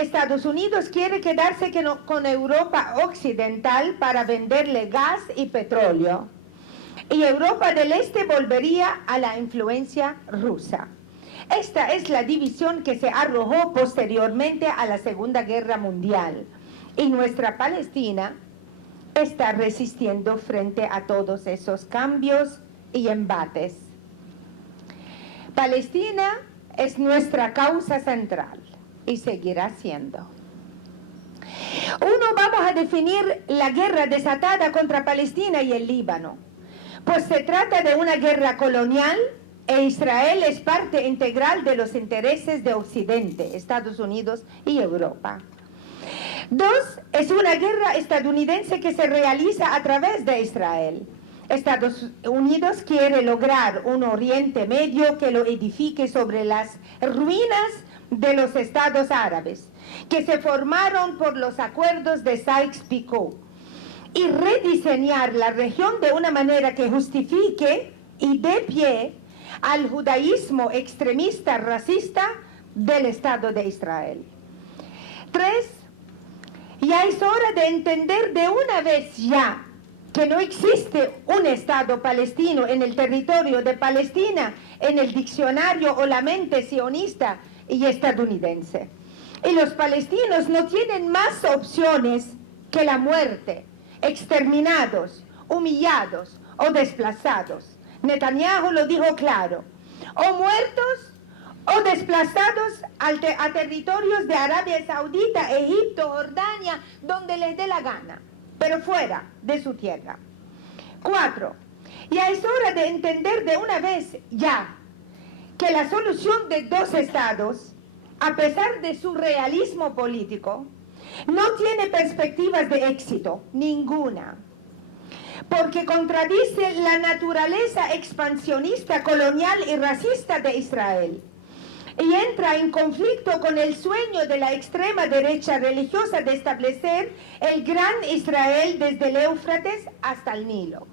Estados Unidos quiere quedarse con Europa Occidental para venderle gas y petróleo. Y Europa del Este volvería a la influencia rusa. Esta es la división que se arrojó posteriormente a la Segunda Guerra Mundial. Y nuestra Palestina está resistiendo frente a todos esos cambios y embates. Palestina es nuestra causa central y seguirá siendo. Vamos a definir la guerra desatada contra Palestina y el Líbano, pues se trata de una guerra colonial e Israel es parte integral de los intereses de Occidente, Estados Unidos y Europa. 2, es una guerra estadounidense que se realiza a través de Israel. Estados Unidos quiere lograr un Oriente Medio que lo edifique sobre las ruinas de los estados árabes, que se formaron por los acuerdos de Sykes-Picot, y rediseñar la región de una manera que justifique y dé pie al judaísmo extremista racista del Estado de Israel. 3, ya es hora de entender de una vez ya que no existe un Estado palestino en el territorio de Palestina en el diccionario o la mente sionista y estadounidense. Y los palestinos no tienen más opciones que la muerte, exterminados, humillados o desplazados. Netanyahu lo dijo claro, o muertos o desplazados a territorios de Arabia Saudita, Egipto, Jordania, donde les dé la gana, pero fuera de su tierra. 4, ya es hora de entender de una vez ya que la solución de 2 estados, a pesar de su realismo político, no tiene perspectivas de éxito, ninguna, porque contradice la naturaleza expansionista, colonial y racista de Israel, y entra en conflicto con el sueño de la extrema derecha religiosa de establecer el gran Israel desde el Éufrates hasta el Nilo.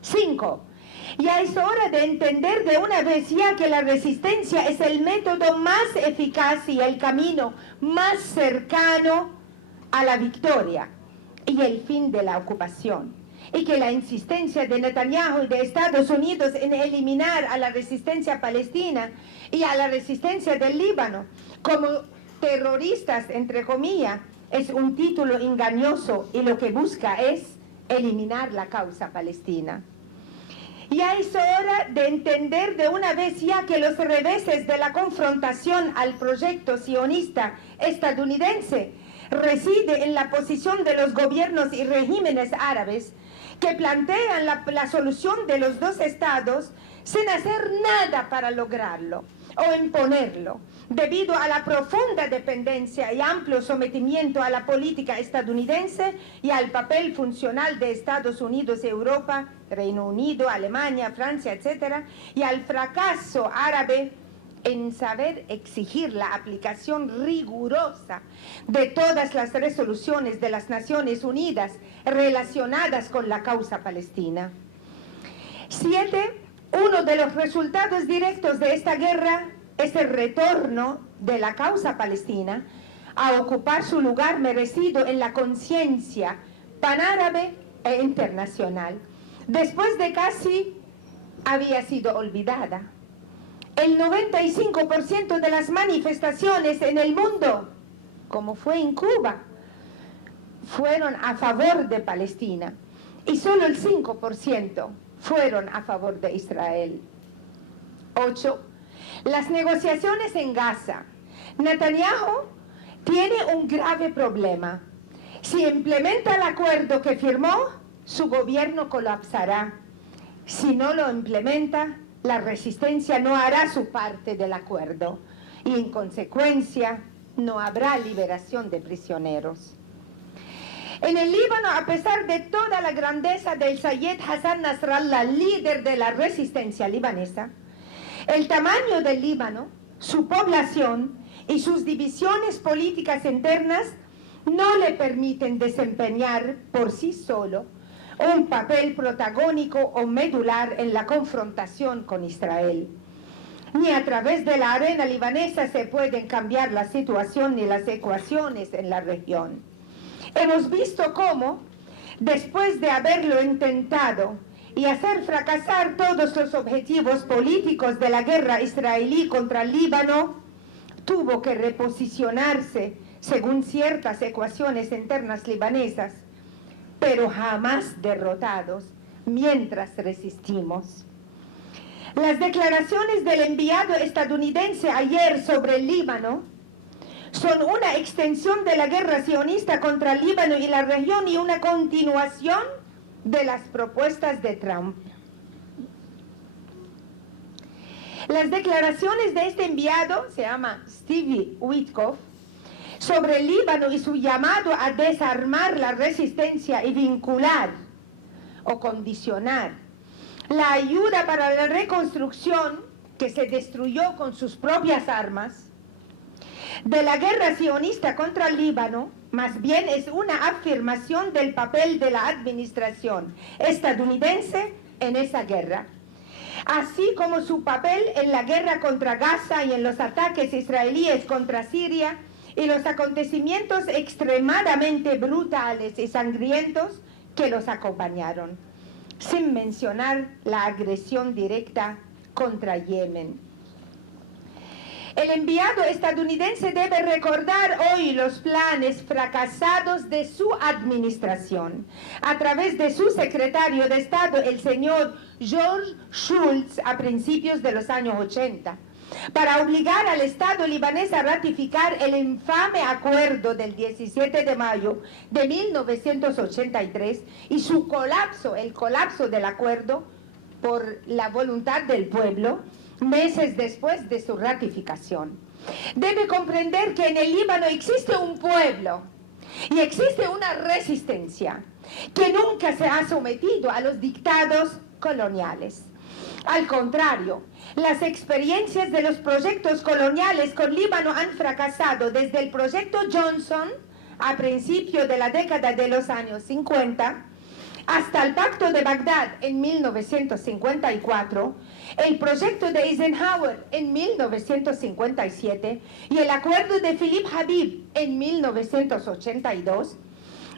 5, ya es hora de entender de una vez ya que la resistencia es el método más eficaz y el camino más cercano a la victoria y el fin de la ocupación, y que la insistencia de Netanyahu y de Estados Unidos en eliminar a la resistencia palestina y a la resistencia del Líbano como terroristas, entre comillas, es un título engañoso y lo que busca es eliminar la causa palestina. Ya es hora de entender de una vez ya que los reveses de la confrontación al proyecto sionista estadounidense reside en la posición de los gobiernos y regímenes árabes que plantean la solución de los 2 estados sin hacer nada para lograrlo o imponerlo, debido a la profunda dependencia y amplio sometimiento a la política estadounidense y al papel funcional de Estados Unidos y Europa, Reino Unido, Alemania, Francia, etc., y al fracaso árabe en saber exigir la aplicación rigurosa de todas las resoluciones de las Naciones Unidas relacionadas con la causa palestina. 7. Uno de los resultados directos de esta guerra es el retorno de la causa palestina a ocupar su lugar merecido en la conciencia panárabe e internacional, después de casi había sido olvidada. El 95% de las manifestaciones en el mundo, como fue en Cuba, fueron a favor de Palestina y solo el 5% fueron a favor de Israel. 8. Las negociaciones en Gaza. Netanyahu tiene un grave problema. Si implementa el acuerdo que firmó, su gobierno colapsará. Si no lo implementa, la resistencia no hará su parte del acuerdo y en consecuencia no habrá liberación de prisioneros. En el Líbano, a pesar de toda la grandeza del Sayed Hassan Nasrallah, líder de la resistencia libanesa, el tamaño del Líbano, su población y sus divisiones políticas internas no le permiten desempeñar por sí solo un papel protagónico o medular en la confrontación con Israel. ni a través de la arena libanesa se pueden cambiar la situación ni las ecuaciones en la región. Hemos visto cómo, después de haberlo intentado y hacer fracasar todos los objetivos políticos de la guerra israelí contra el Líbano, tuvo que reposicionarse según ciertas ecuaciones internas libanesas, pero jamás derrotados mientras resistimos. Las declaraciones del enviado estadounidense ayer sobre el Líbano son una extensión de la guerra sionista contra el Líbano y la región y una continuación de las propuestas de Trump. Las declaraciones de este enviado, se llama Stevie Witkoff, sobre el Líbano y su llamado a desarmar la resistencia y vincular o condicionar la ayuda para la reconstrucción que se destruyó con sus propias armas de la guerra sionista contra el Líbano, más bien es una afirmación del papel de la administración estadounidense en esa guerra, así como su papel en la guerra contra Gaza y en los ataques israelíes contra Siria y los acontecimientos extremadamente brutales y sangrientos que los acompañaron, sin mencionar la agresión directa contra Yemen. El enviado estadounidense debe recordar hoy los planes fracasados de su administración a través de su secretario de Estado, el señor George Shultz, a principios de los años 80, para obligar al Estado libanés a ratificar el infame acuerdo del 17 de mayo de 1983 y su colapso, el colapso del acuerdo por la voluntad del pueblo, meses después de su ratificación. Debe comprender que en el Líbano existe un pueblo y existe una resistencia que nunca se ha sometido a los dictados coloniales. Al contrario, las experiencias de los proyectos coloniales con Líbano han fracasado desde el proyecto Johnson a principios de la década de los años 50 hasta el Pacto de Bagdad en 1954, el proyecto de Eisenhower en 1957 y el acuerdo de Philip Habib en 1982,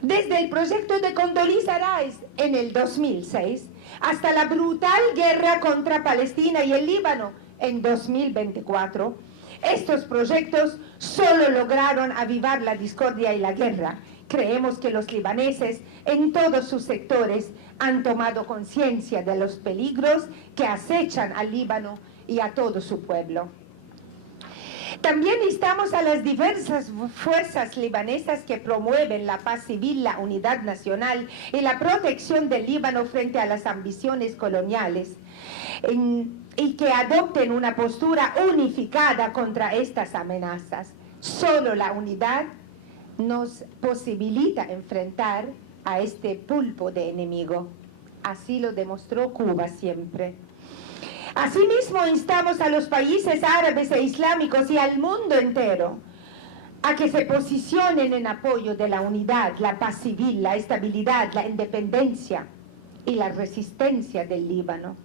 desde el proyecto de Condoleezza Rice en el 2006 hasta la brutal guerra contra Palestina y el Líbano en 2024, estos proyectos solo lograron avivar la discordia y la guerra. Creemos que los libaneses en todos sus sectores han tomado conciencia de los peligros que acechan al Líbano y a todo su pueblo. También instamos a las diversas fuerzas libanesas que promueven la paz civil, la unidad nacional y la protección del Líbano frente a las ambiciones coloniales y que adopten una postura unificada contra estas amenazas. Solo la unidad nos posibilita enfrentar a este pulpo de enemigo. Así lo demostró Cuba siempre. Asimismo, instamos a los países árabes e islámicos y al mundo entero a que se posicionen en apoyo de la unidad, la paz civil, la estabilidad, la independencia y la resistencia del Líbano.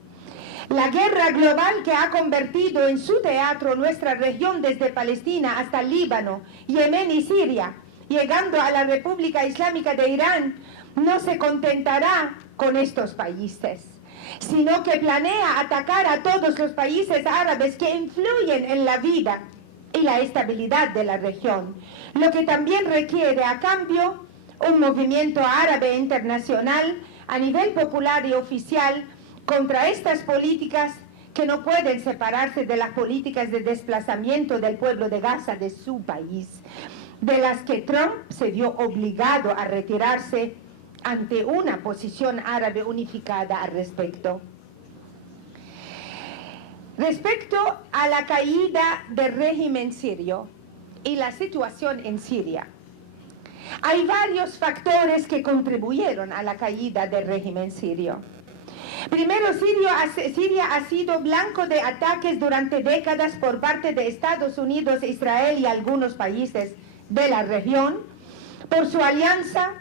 La guerra global que ha convertido en su teatro nuestra región desde Palestina hasta el Líbano, Yemen y Siria, llegando a la República Islámica de Irán, no se contentará con estos países, sino que planea atacar a todos los países árabes que influyen en la vida y la estabilidad de la región, lo que también requiere a cambio un movimiento árabe internacional a nivel popular y oficial contra estas políticas que no pueden separarse de las políticas de desplazamiento del pueblo de Gaza de su país, de las que Trump se vio obligado a retirarse ante una posición árabe unificada al respecto. Respecto a la caída del régimen sirio y la situación en Siria, hay varios factores que contribuyeron a la caída del régimen sirio. Primero, Siria ha sido blanco de ataques durante décadas por parte de Estados Unidos, Israel y algunos países de la región por su alianza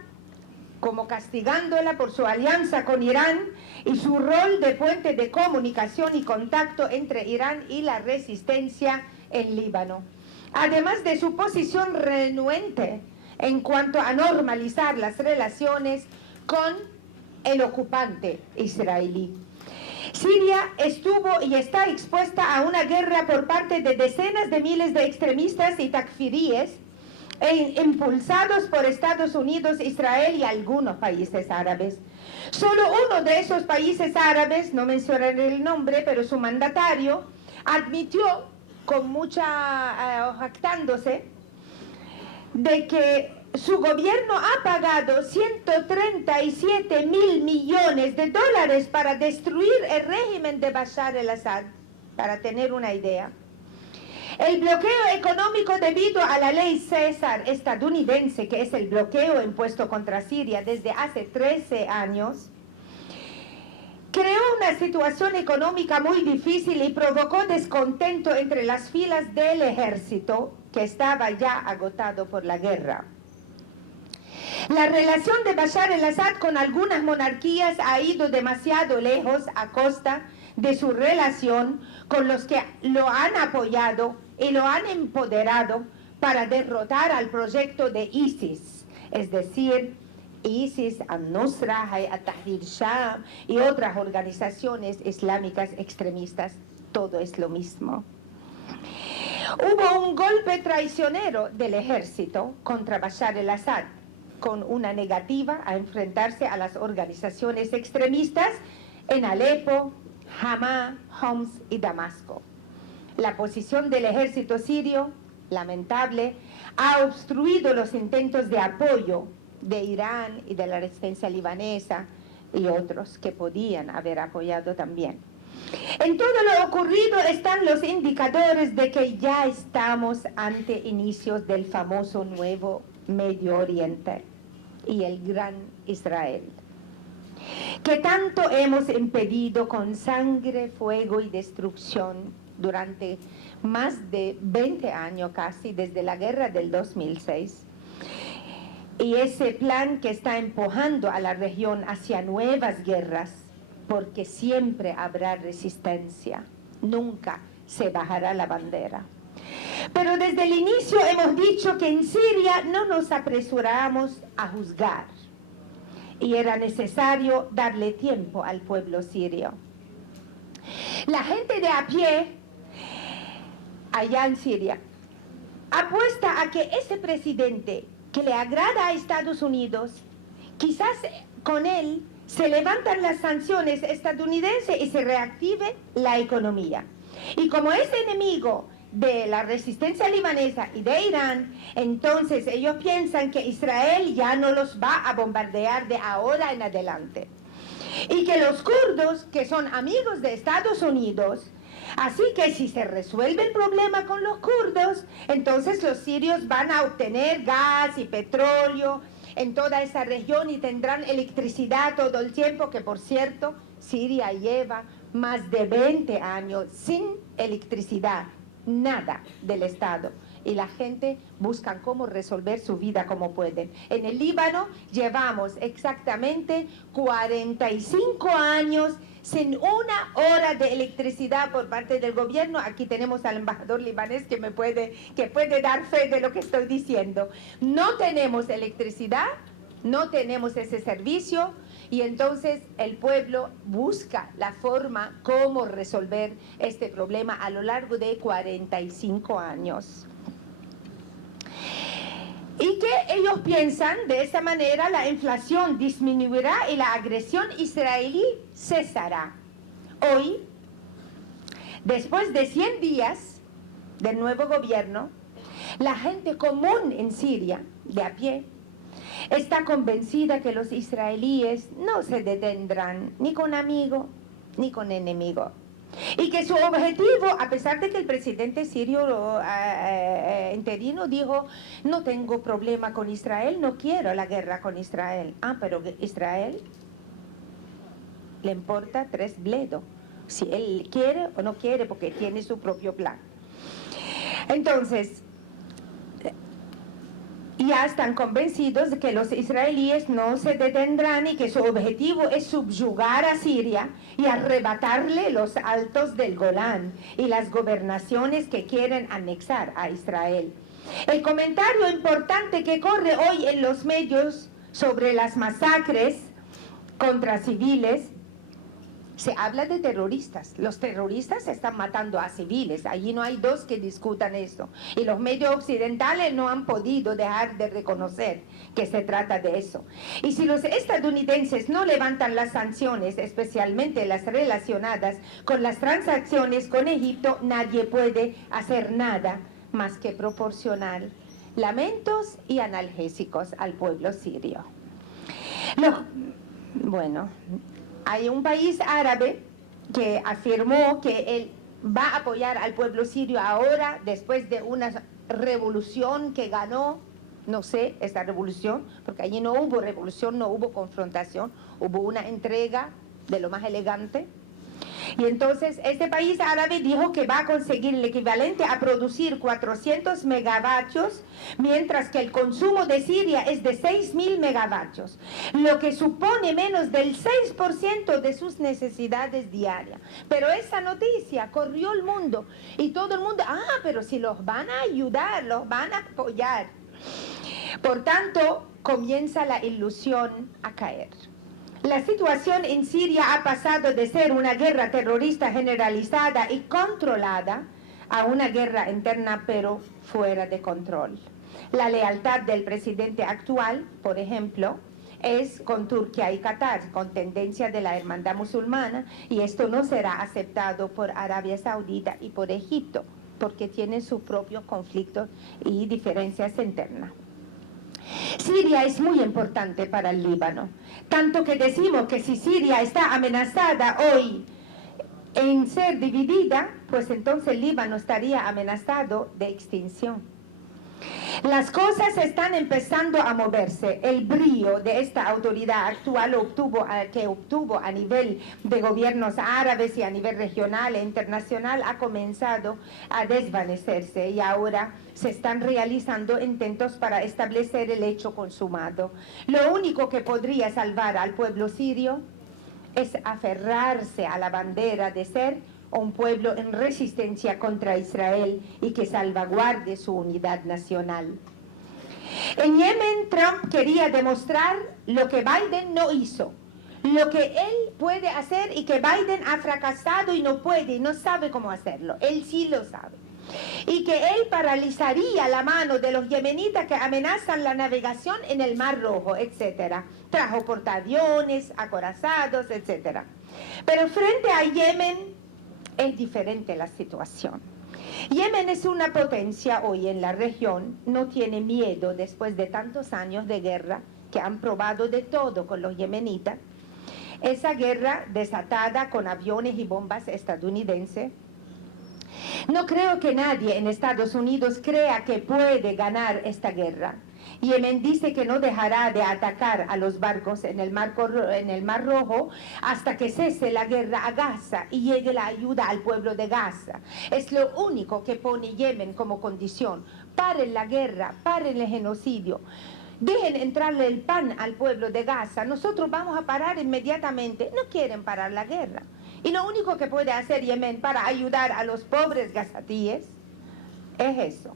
como castigándola por su alianza con Irán y su rol de puente de comunicación y contacto entre Irán y la resistencia en Líbano, además de su posición renuente en cuanto a normalizar las relaciones con el ocupante israelí. Siria estuvo y está expuesta a una guerra por parte de decenas de miles de extremistas y takfiríes impulsados por Estados Unidos, Israel y algunos países árabes. Solo uno de esos países árabes, no mencionaré el nombre, pero su mandatario, admitió con mucha jactándose de que su gobierno ha pagado 137.000 millones de dólares para destruir el régimen de Bashar al-Assad, para tener una idea. El bloqueo económico debido a la ley César estadounidense, que es el bloqueo impuesto contra Siria desde hace 13 años, creó una situación económica muy difícil y provocó descontento entre las filas del ejército, que estaba ya agotado por la guerra. La relación de Bashar al-Assad con algunas monarquías ha ido demasiado lejos a costa de su relación con los que lo han apoyado y lo han empoderado para derrotar al proyecto de ISIS, es decir, ISIS, al-Nusra, Hayat Tahrir Sham y otras organizaciones islámicas extremistas, todo es lo mismo. Hubo un golpe traicionero del ejército contra Bashar al-Assad, con una negativa a enfrentarse a las organizaciones extremistas en Alepo, Hama, Homs y Damasco. La posición del ejército sirio, lamentable, ha obstruido los intentos de apoyo de Irán y de la resistencia libanesa y otros que podían haber apoyado también. En todo lo ocurrido están los indicadores de que ya estamos ante inicios del famoso nuevo Medio Oriente y el Gran Israel, que tanto hemos impedido con sangre, fuego y destrucción durante más de 20 años casi, desde la guerra del 2006. Y ese plan que está empujando a la región hacia nuevas guerras, porque siempre habrá resistencia, nunca se bajará la bandera. Pero desde el inicio hemos dicho que en Siria no nos apresuramos a juzgar y era necesario darle tiempo al pueblo sirio. La gente de a pie allá en Siria apuesta a que ese presidente que le agrada a Estados Unidos, quizás con él se levantan las sanciones estadounidenses y se reactive la economía. Y como es enemigo de la resistencia libanesa y de Irán, entonces ellos piensan que Israel ya no los va a bombardear de ahora en adelante. Y que los kurdos, que son amigos de Estados Unidos, así que si se resuelve el problema con los kurdos, entonces los sirios van a obtener gas y petróleo en toda esa región y tendrán electricidad todo el tiempo, que por cierto, Siria lleva más de 20 años sin electricidad, nada del Estado. Y la gente busca cómo resolver su vida como pueden. En el Líbano llevamos exactamente 45 años sin una hora de electricidad por parte del gobierno. Aquí tenemos al embajador libanés que puede dar fe de lo que estoy diciendo. No tenemos electricidad, no tenemos ese servicio y entonces el pueblo busca la forma cómo resolver este problema a lo largo de 45 años. Y que ellos piensan de esa manera la inflación disminuirá y la agresión israelí cesará. Hoy, después de 100 días del nuevo gobierno, la gente común en Siria, de a pie, está convencida que los israelíes no se detendrán ni con amigo ni con enemigo. Y que su objetivo, a pesar de que el presidente sirio interino dijo, no tengo problema con Israel, no quiero la guerra con Israel. Pero Israel le importa 3 bledos, si él quiere o no quiere, porque tiene su propio plan. Entonces, y ya están convencidos de que los israelíes no se detendrán y que su objetivo es subyugar a Siria y arrebatarle los altos del Golán y las gobernaciones que quieren anexar a Israel. El comentario importante que corre hoy en los medios sobre las masacres contra civiles, se habla de terroristas. Los terroristas están matando a civiles. Allí no hay dos que discutan eso. Y los medios occidentales no han podido dejar de reconocer que se trata de eso. Y si los estadounidenses no levantan las sanciones, especialmente las relacionadas con las transacciones con Egipto, nadie puede hacer nada más que proporcionar lamentos y analgésicos al pueblo sirio. Bueno, hay un país árabe que afirmó que él va a apoyar al pueblo sirio ahora, después de una revolución que ganó, no sé, esta revolución, porque allí no hubo revolución, no hubo confrontación, hubo una entrega de lo más elegante. Y entonces este país árabe dijo que va a conseguir el equivalente a producir 400 megavatios, mientras que el consumo de Siria es de 6.000 megavatios, lo que supone menos del 6% de sus necesidades diarias. Pero esa noticia corrió el mundo y todo el mundo, pero si los van a ayudar, los van a apoyar. Por tanto, comienza la ilusión a caer. La situación en Siria ha pasado de ser una guerra terrorista generalizada y controlada a una guerra interna pero fuera de control. La lealtad del presidente actual, por ejemplo, es con Turquía y Qatar, con tendencia de la hermandad musulmana, y esto no será aceptado por Arabia Saudita y por Egipto, porque tienen sus propios conflictos y diferencias internas. Siria es muy importante para el Líbano, tanto que decimos que si Siria está amenazada hoy en ser dividida, pues entonces el Líbano estaría amenazado de extinción. Las cosas están empezando a moverse. El brío de esta autoridad actual que obtuvo a nivel de gobiernos árabes y a nivel regional e internacional ha comenzado a desvanecerse y ahora se están realizando intentos para establecer el hecho consumado. Lo único que podría salvar al pueblo sirio es aferrarse a la bandera de ser un pueblo en resistencia contra Israel y que salvaguarde su unidad nacional. En Yemen, Trump quería demostrar lo que Biden no hizo, lo que él puede hacer y que Biden ha fracasado y no puede y no sabe cómo hacerlo. Él sí lo sabe. Y que él paralizaría la mano de los yemenitas que amenazan la navegación en el Mar Rojo, etc. Trajo portaaviones, acorazados, etc. Pero frente a Yemen es diferente la situación. Yemen es una potencia hoy en la región, no tiene miedo después de tantos años de guerra que han probado de todo con los yemenitas. Esa guerra desatada con aviones y bombas estadounidenses. No creo que nadie en Estados Unidos crea que puede ganar esta guerra. Yemen dice que no dejará de atacar a los barcos en el Mar Rojo hasta que cese la guerra a Gaza y llegue la ayuda al pueblo de Gaza. Es lo único que pone Yemen como condición. Paren la guerra, paren el genocidio. Dejen entrarle el pan al pueblo de Gaza. Nosotros vamos a parar inmediatamente. No quieren parar la guerra. Y lo único que puede hacer Yemen para ayudar a los pobres gazatíes es eso.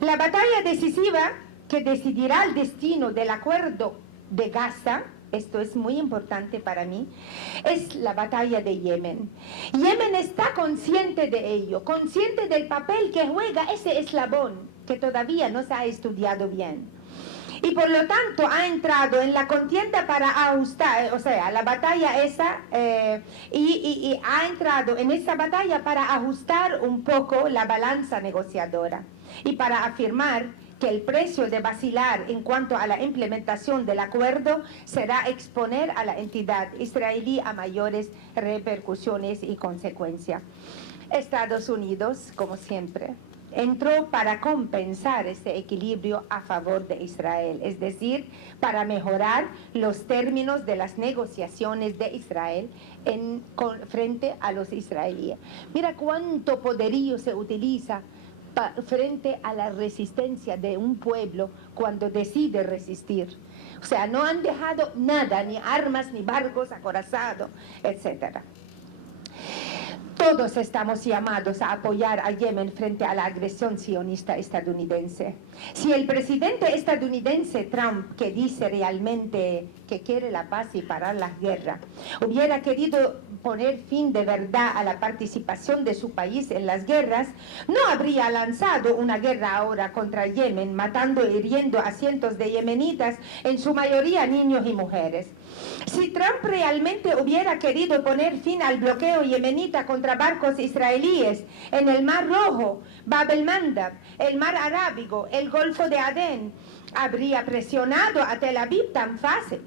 La batalla decisiva que decidirá el destino del acuerdo de Gaza, esto es muy importante para mí, es la batalla de Yemen. Yemen está consciente de ello, consciente del papel que juega ese eslabón que todavía no se ha estudiado bien. Y por lo tanto ha entrado en la contienda para ajustar, o sea, la batalla esa, y ha entrado en esa batalla para ajustar un poco la balanza negociadora y para afirmar que el precio de vacilar en cuanto a la implementación del acuerdo será exponer a la entidad israelí a mayores repercusiones y consecuencias. Estados Unidos, como siempre, entró para compensar ese equilibrio a favor de Israel, es decir, para mejorar los términos de las negociaciones de Israel frente a los israelíes. Mira cuánto poderío se utiliza frente a la resistencia de un pueblo cuando decide resistir. O sea, no han dejado nada, ni armas, ni barcos acorazados, etcétera. Todos estamos llamados a apoyar a Yemen frente a la agresión sionista estadounidense. Si el presidente estadounidense Trump, que dice realmente que quiere la paz y parar las guerras, hubiera querido poner fin de verdad a la participación de su país en las guerras, no habría lanzado una guerra ahora contra Yemen, matando e hiriendo a cientos de yemenitas, en su mayoría niños y mujeres. Si Trump realmente hubiera querido poner fin al bloqueo yemenita contra barcos israelíes en el Mar Rojo, Bab el-Mandab, el Mar Arábigo, el Golfo de Adén, habría presionado a Tel Aviv tan fácil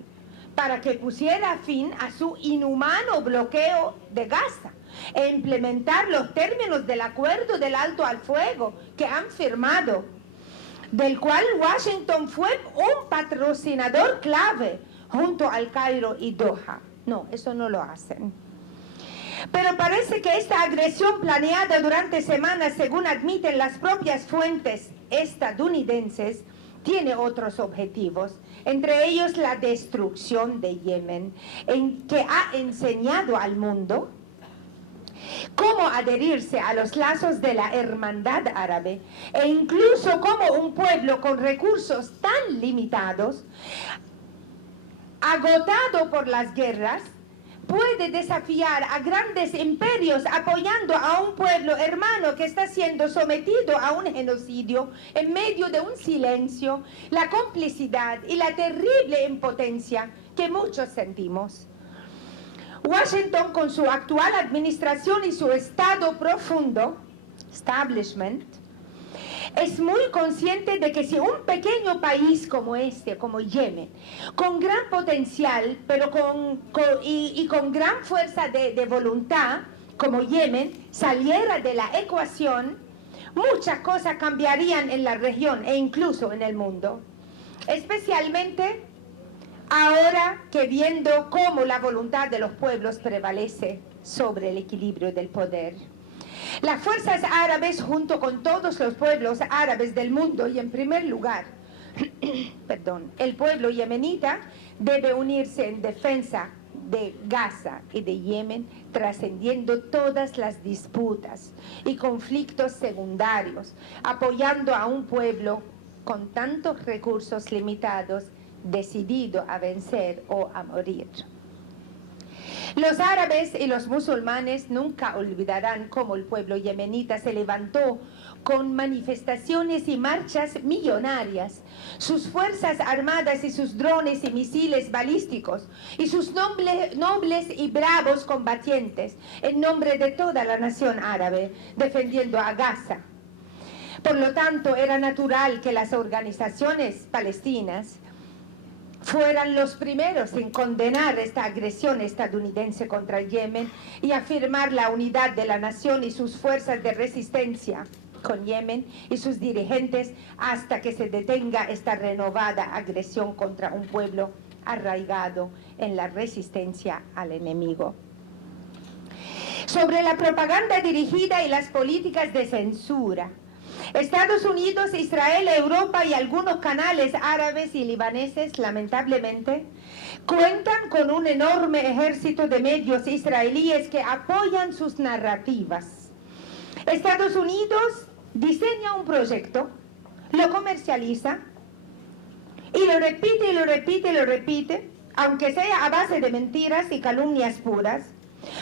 para que pusiera fin a su inhumano bloqueo de Gaza e implementar los términos del acuerdo del alto al fuego que han firmado, del cual Washington fue un patrocinador clave junto al Cairo y Doha. No, eso no lo hacen. Pero parece que esta agresión planeada durante semanas, según admiten las propias fuentes estadounidenses, tiene otros objetivos, entre ellos la destrucción de Yemen, en que ha enseñado al mundo cómo adherirse a los lazos de la hermandad árabe, e incluso cómo un pueblo con recursos tan limitados, agotado por las guerras, puede desafiar a grandes imperios apoyando a un pueblo hermano que está siendo sometido a un genocidio en medio de un silencio, la complicidad y la terrible impotencia que muchos sentimos. Washington, con su actual administración y su estado profundo, establishment, es muy consciente de que si un pequeño país como este, como Yemen, con gran potencial, pero con gran fuerza de voluntad, como Yemen, saliera de la ecuación, muchas cosas cambiarían en la región e incluso en el mundo. Especialmente ahora que viendo cómo la voluntad de los pueblos prevalece sobre el equilibrio del poder. Las fuerzas árabes, junto con todos los pueblos árabes del mundo, y en primer lugar, el pueblo yemenita, debe unirse en defensa de Gaza y de Yemen, trascendiendo todas las disputas y conflictos secundarios, apoyando a un pueblo con tantos recursos limitados, decidido a vencer o a morir. Los árabes y los musulmanes nunca olvidarán cómo el pueblo yemenita se levantó con manifestaciones y marchas millonarias, sus fuerzas armadas y sus drones y misiles balísticos, y sus nobles y bravos combatientes, en nombre de toda la nación árabe, defendiendo a Gaza. Por lo tanto, era natural que las organizaciones palestinas fueran los primeros en condenar esta agresión estadounidense contra el Yemen y afirmar la unidad de la nación y sus fuerzas de resistencia con Yemen y sus dirigentes hasta que se detenga esta renovada agresión contra un pueblo arraigado en la resistencia al enemigo. Sobre la propaganda dirigida y las políticas de censura, Estados Unidos, Israel, Europa y algunos canales árabes y libaneses, lamentablemente, cuentan con un enorme ejército de medios israelíes que apoyan sus narrativas. Estados Unidos diseña un proyecto, lo comercializa y lo repite y lo repite y lo repite, aunque sea a base de mentiras y calumnias puras,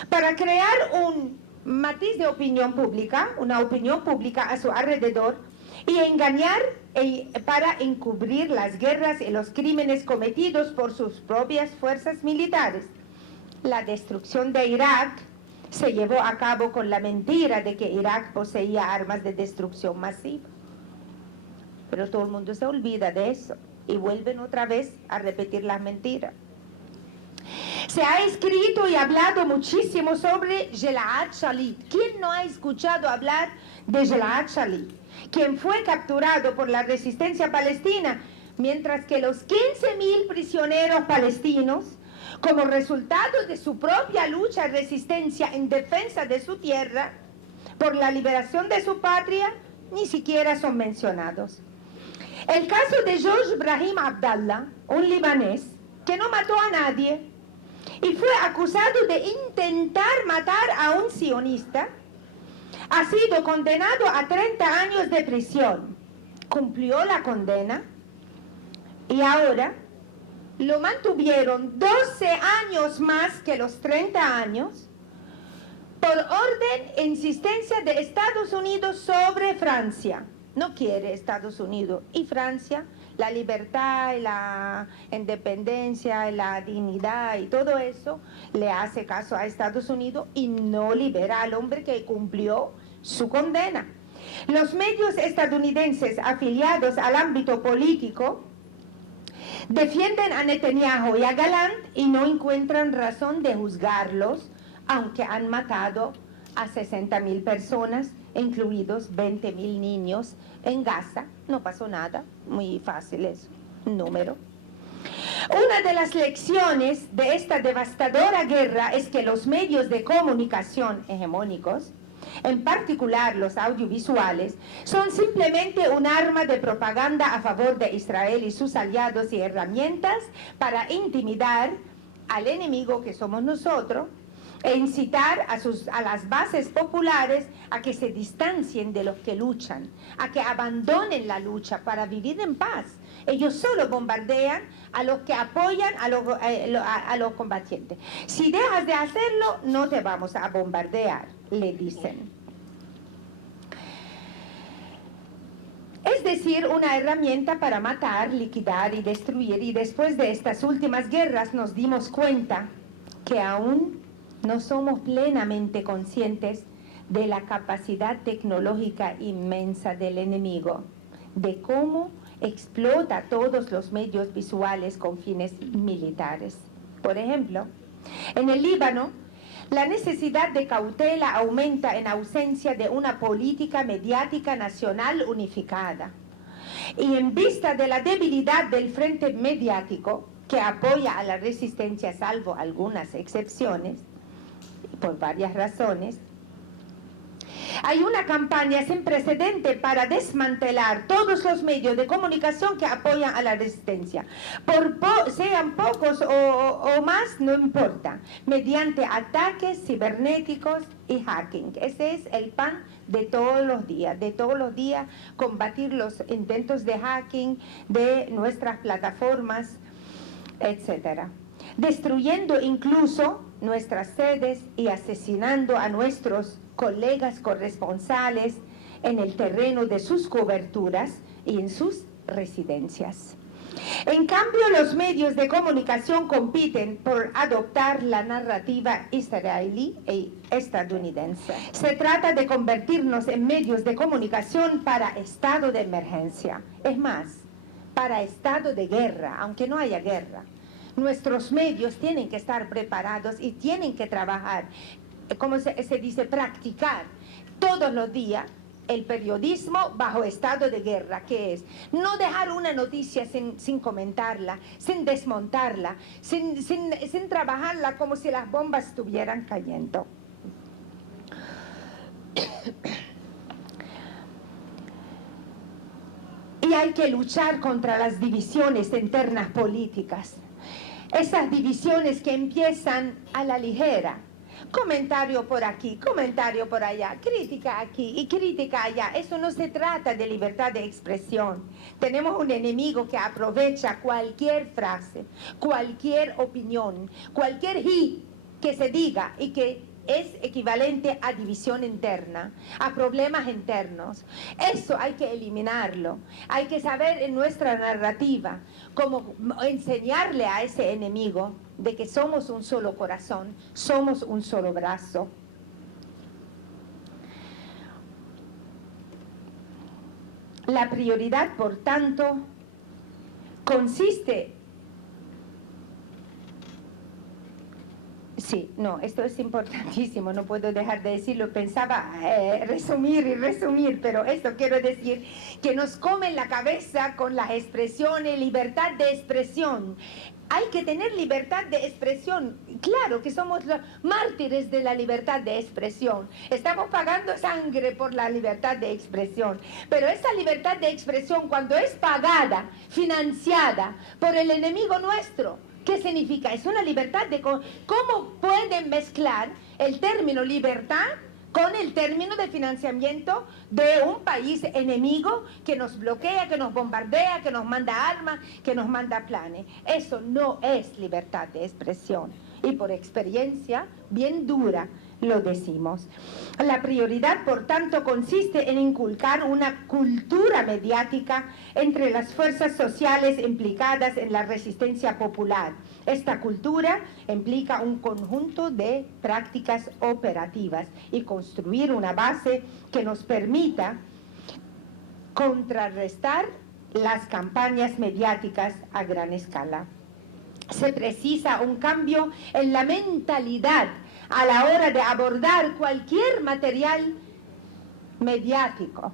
para crear un matiz de opinión pública, una opinión pública a su alrededor, y engañar para encubrir las guerras y los crímenes cometidos por sus propias fuerzas militares. La destrucción de Irak se llevó a cabo con la mentira de que Irak poseía armas de destrucción masiva. Pero todo el mundo se olvida de eso y vuelven otra vez a repetir las mentiras. Se ha escrito y hablado muchísimo sobre Gilad Shalit. ¿Quién no ha escuchado hablar de Gilad Shalit? Quien fue capturado por la resistencia palestina, mientras que los 15.000 prisioneros palestinos, como resultado de su propia lucha y resistencia en defensa de su tierra, por la liberación de su patria, ni siquiera son mencionados. El caso de George Brahim Abdallah, un libanés que no mató a nadie y fue acusado de intentar matar a un sionista, ha sido condenado a 30 años de prisión. Cumplió la condena y ahora lo mantuvieron 12 años más que los 30 años por orden e insistencia de Estados Unidos sobre Francia. No quiere Estados Unidos y Francia la libertad, la independencia, la dignidad y todo eso, le hace caso a Estados Unidos y no libera al hombre que cumplió su condena. Los medios estadounidenses afiliados al ámbito político defienden a Netanyahu y a Gallant y no encuentran razón de juzgarlos, aunque han matado a 60.000 personas, incluidos 20.000 niños en Gaza. No pasó nada, muy fácil eso, número. Una de las lecciones de esta devastadora guerra es que los medios de comunicación hegemónicos, en particular los audiovisuales, son simplemente un arma de propaganda a favor de Israel y sus aliados y herramientas para intimidar al enemigo que somos nosotros e incitar a las bases populares a que se distancien de los que luchan, a que abandonen la lucha para vivir en paz. Ellos solo bombardean a los que apoyan a los combatientes. Si dejas de hacerlo, no te vamos a bombardear, le dicen. Es decir, una herramienta para matar, liquidar y destruir. Y después de estas últimas guerras nos dimos cuenta que aún no somos plenamente conscientes de la capacidad tecnológica inmensa del enemigo, de cómo explota todos los medios visuales con fines militares. Por ejemplo, en el Líbano, la necesidad de cautela aumenta en ausencia de una política mediática nacional unificada. Y en vista de la debilidad del frente mediático, que apoya a la resistencia salvo algunas excepciones, por varias razones, hay una campaña sin precedente para desmantelar todos los medios de comunicación que apoyan a la resistencia. Sean pocos o más, no importa, mediante ataques cibernéticos y hacking. Ese es el pan de todos los días, combatir los intentos de hacking de nuestras plataformas, etcétera, destruyendo incluso nuestras sedes y asesinando a nuestros colegas corresponsales en el terreno de sus coberturas y en sus residencias. En cambio, los medios de comunicación compiten por adoptar la narrativa israelí e estadounidense. Se trata de convertirnos en medios de comunicación para estado de emergencia. Es más, para estado de guerra, aunque no haya guerra. Nuestros medios tienen que estar preparados y tienen que trabajar, como se dice, practicar todos los días el periodismo bajo estado de guerra, que es no dejar una noticia sin comentarla, sin desmontarla, sin trabajarla como si las bombas estuvieran cayendo. Y hay que luchar contra las divisiones internas políticas. Esas divisiones que empiezan a la ligera. Comentario por aquí, comentario por allá, crítica aquí y crítica allá. Eso no se trata de libertad de expresión. Tenemos un enemigo que aprovecha cualquier frase, cualquier opinión, cualquier que se diga y que es equivalente a división interna, a problemas internos. Eso hay que eliminarlo. Hay que saber en nuestra narrativa cómo enseñarle a ese enemigo de que somos un solo corazón, somos un solo brazo. La prioridad, por tanto, consiste Sí, no, esto es importantísimo, no puedo dejar de decirlo. Pensaba resumir, pero esto quiero decir que nos comen la cabeza con las expresiones, libertad de expresión. Hay que tener libertad de expresión. Claro que somos los mártires de la libertad de expresión. Estamos pagando sangre por la libertad de expresión. Pero esa libertad de expresión, cuando es pagada, financiada por el enemigo nuestro, ¿qué significa? Es una libertad de... ¿Cómo pueden mezclar el término libertad con el término de financiamiento de un país enemigo que nos bloquea, que nos bombardea, que nos manda armas, que nos manda planes? Eso no es libertad de expresión. Y por experiencia bien dura lo decimos. La prioridad, por tanto, consiste en inculcar una cultura mediática entre las fuerzas sociales implicadas en la resistencia popular. Esta cultura implica un conjunto de prácticas operativas y construir una base que nos permita contrarrestar las campañas mediáticas a gran escala. Se precisa un cambio en la mentalidad a la hora de abordar cualquier material mediático.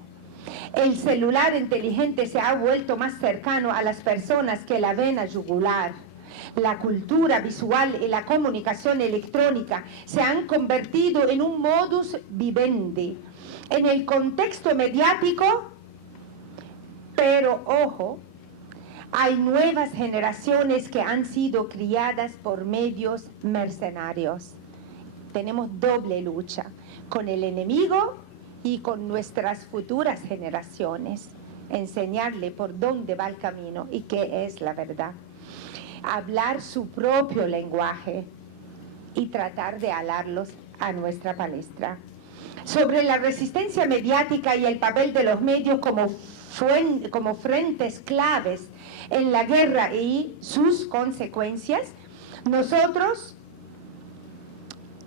El celular inteligente se ha vuelto más cercano a las personas que la vena yugular. La cultura visual y la comunicación electrónica se han convertido en un modus vivendi. En el contexto mediático, pero ojo, hay nuevas generaciones que han sido criadas por medios mercenarios. Tenemos doble lucha, con el enemigo y con nuestras futuras generaciones. Enseñarle por dónde va el camino y qué es la verdad. Hablar su propio lenguaje y tratar de alarlos a nuestra palestra. Sobre la resistencia mediática y el papel de los medios como frentes claves en la guerra y sus consecuencias, nosotros,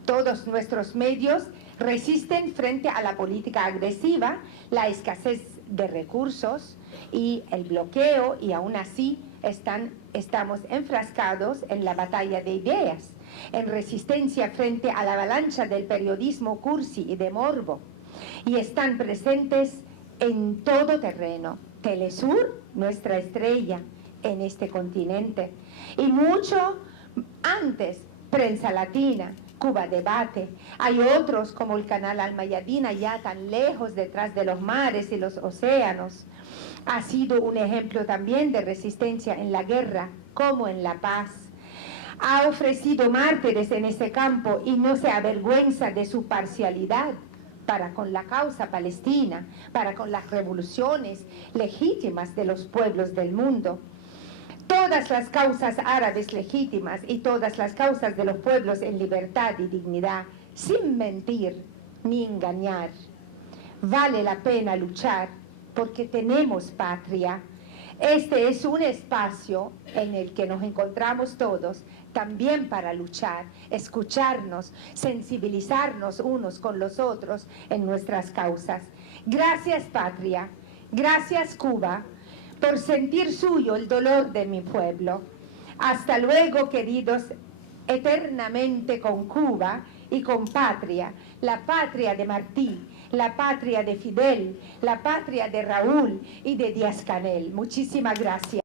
todos nuestros medios, resisten frente a la política agresiva, la escasez de recursos y el bloqueo, y aún así estamos enfrascados en la batalla de ideas, en resistencia frente a la avalancha del periodismo cursi y de morbo, y están presentes en todo terreno. Telesur, nuestra estrella en este continente, y mucho antes, Prensa Latina, Cuba Debate. Hay otros como el canal Almayadina, ya tan lejos detrás de los mares y los océanos. Ha sido un ejemplo también de resistencia en la guerra como en la paz. Ha ofrecido mártires en ese campo y no se avergüenza de su parcialidad para con la causa palestina, para con las revoluciones legítimas de los pueblos del mundo. Todas las causas árabes legítimas y todas las causas de los pueblos en libertad y dignidad, sin mentir ni engañar. Vale la pena luchar porque tenemos patria. Este es un espacio en el que nos encontramos todos también para luchar, escucharnos, sensibilizarnos unos con los otros en nuestras causas. Gracias, patria. Gracias, Cuba, por sentir suyo el dolor de mi pueblo. Hasta luego, queridos, eternamente con Cuba y con patria, la patria de Martí, la patria de Fidel, la patria de Raúl y de Díaz-Canel. Muchísimas gracias.